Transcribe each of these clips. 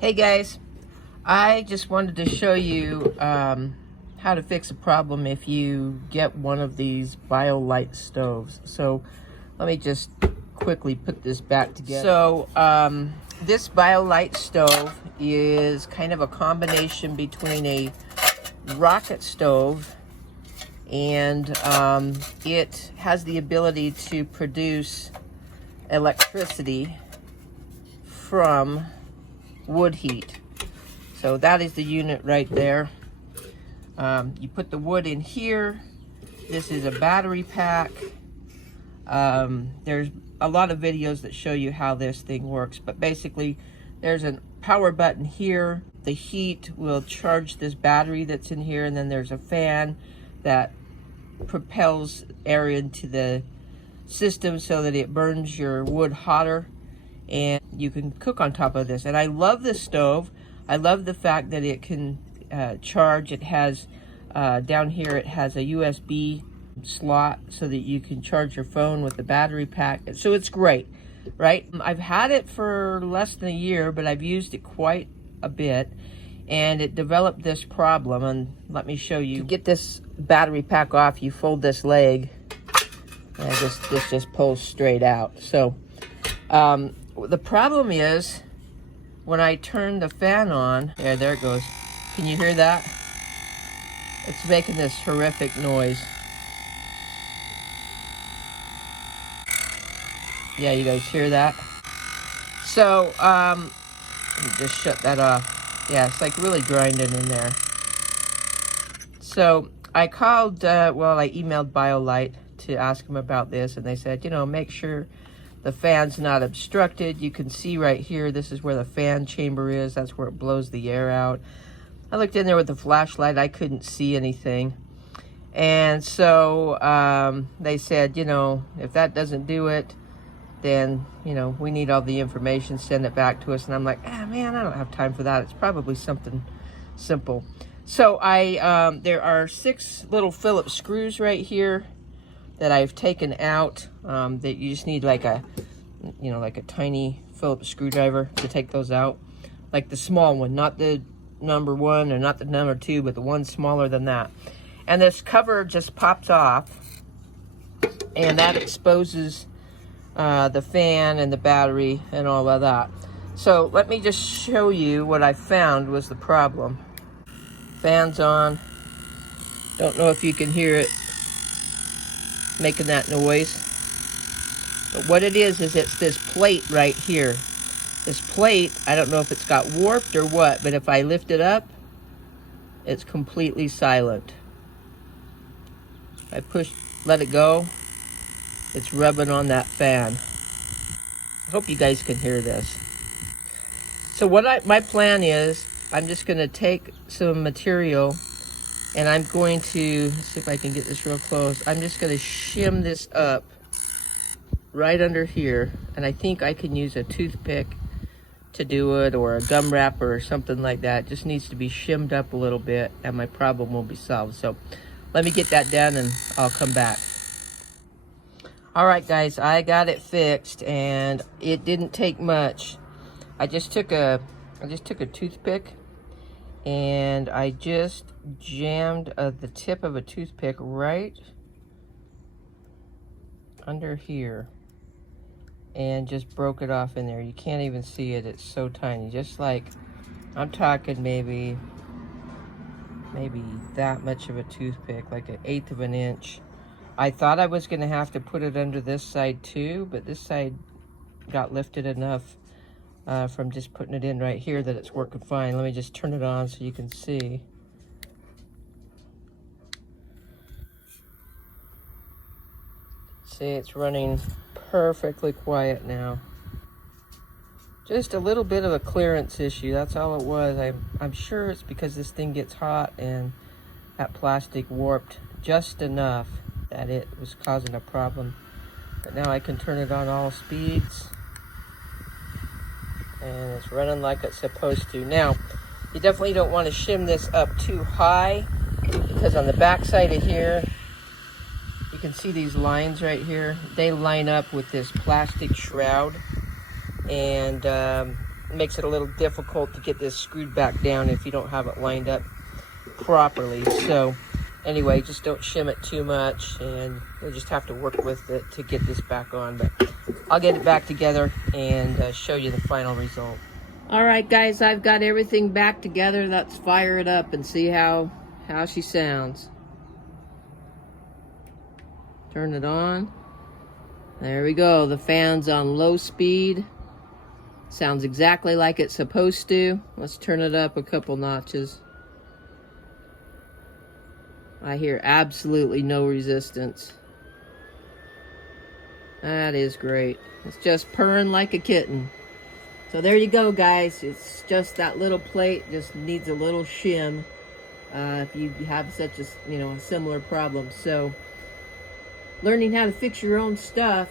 Hey guys, I just wanted to show you how to fix a problem if you get one of these BioLite stoves. So let me just quickly put this back together. So this BioLite stove is kind of a combination between a rocket stove and it has the ability to produce electricity from wood heat. So that is the unit right there. You put the wood in here. This is a battery pack. There's a lot of videos that show you how this thing works, but basically there's a power button here. The heat will charge this battery that's in here, and then there's a fan that propels air into the system so that it burns your wood hotter, and you can cook on top of this. And I love this stove. I love the fact that it can charge. It has down here, it has a USB slot so that you can charge your phone with the battery pack. So it's great, right? I've had it for less than a year, but I've used it quite a bit, and it developed this problem. And let me show you. To get this battery pack off, you fold this leg, and this just pulls straight out. So the problem is when I turn the fan on, there it goes. Can you hear that? It's making this horrific noise. Yeah, you guys hear that? So, let me just shut that off. Yeah, it's like really grinding in there. So I called, I emailed BioLite to ask them about this, and they said, make sure the fan's not obstructed. You can see right here, this is where the fan chamber is. That's where it blows the air out. I looked in there with the flashlight. I couldn't see anything. And so they said, if that doesn't do it, then, we need all the information, send it back to us. And I'm like, man, I don't have time for that. It's probably something simple. So there are 6 little Phillips screws right here that I've taken out, that you just need like a tiny Phillips screwdriver to take those out. Like the small one, not the number 1 or not the number 2, but the one smaller than that. And this cover just pops off, and that exposes the fan and the battery and all of that. So let me just show you what I found was the problem. Fan's on. Don't know if you can hear it making that noise. But what it is it's this plate right here. This plate, I don't know if it's got warped or what, but if I lift it up, it's completely silent. I let it go, it's rubbing on that fan. I hope you guys can hear this. So my plan is, I'm just gonna take some material, and I'm going to, let's see if I can get this real close. I'm just gonna shim this up right under here, and I think I can use a toothpick to do it, or a gum wrapper or something like that. It just needs to be shimmed up a little bit, and my problem will be solved. So let me get that done, and I'll come back. All right, guys, I got it fixed, and it didn't take much. I just took a toothpick, and I just jammed the tip of a toothpick right under here, and just broke it off in there. You can't even see it. It's so tiny. Just like, I'm talking maybe that much of a toothpick, like 1/8 of an inch. I thought I was going to have to put it under this side too, but this side got lifted enough from just putting it in right here that it's working fine. Let me just turn it on so you can see. See, it's running perfectly quiet now. Just a little bit of a clearance issue, that's all it was. I'm sure it's because this thing gets hot and that plastic warped just enough that it was causing a problem. But now I can turn it on all speeds, and it's running like it's supposed to. Now, you definitely don't want to shim this up too high, because on the back side of here, you can see these lines right here. They line up with this plastic shroud, and makes it a little difficult to get this screwed back down if you don't have it lined up properly. So anyway, just don't shim it too much, and you'll just have to work with it to get this back on. But I'll get it back together and show you the final result. All right, guys, I've got everything back together. Let's fire it up and see how she sounds. Turn it on. There we go. The fan's on low speed. Sounds exactly like it's supposed to. Let's turn it up a couple notches. I hear absolutely no resistance. That is great. It's just purring like a kitten. So there you go, guys. It's just that little plate just needs a little shim if you have such a, a similar problem. So learning how to fix your own stuff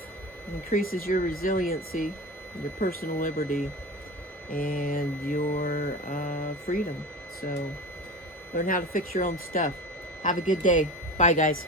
increases your resiliency, your personal liberty, and your freedom. So learn how to fix your own stuff. Have a good day. Bye, guys.